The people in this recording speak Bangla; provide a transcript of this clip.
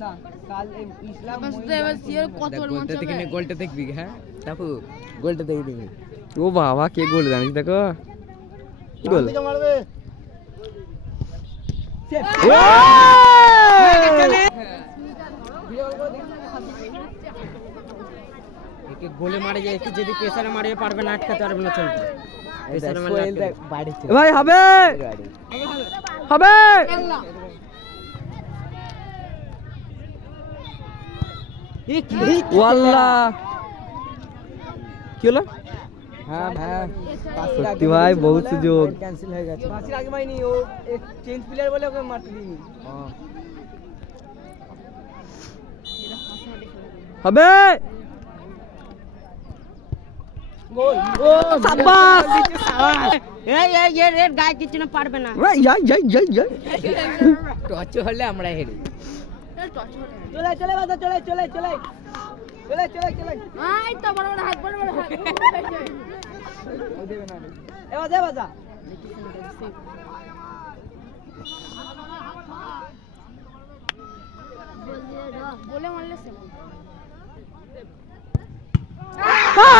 না কাল ইসলাম গোলটা দেখে নে, গোলটা দেখবি হ্যাঁ তাপু, গোলটা দেখে দিবি। ও বাবা কে গোল জানিস দেখো, গোল মারবে একে গোলে মারে যায়, একটু যদি প্রেসারে মারিয়ে পারবে না, আটকাতে পারবে না, চলবে প্রেসারে মারলে ভাই হবে হবে ওয়াল্লাহ কি হলো? হ্যাঁ হ্যাঁ সত্যি ভাই বহুত সুযোগ ক্যান্সেল হয়ে গেছে। বাসির আগে পাইনি, ও চেঞ্জ প্লেয়ার বলে ওকে মারতে দিইনি। হবে গোল ও সাবাস এই এই এর গায়ে কিছু না, পারবে না, যাই যাই যাই যাই টচ হলে আমরা হেরে। চলে চলে বাজা চলে চলে চলে চলে চলে চলে আই তো বড় বড় হাত, বড় বড় হাত। ও দেবে না এ বাজা বাজা বলে মারলে সে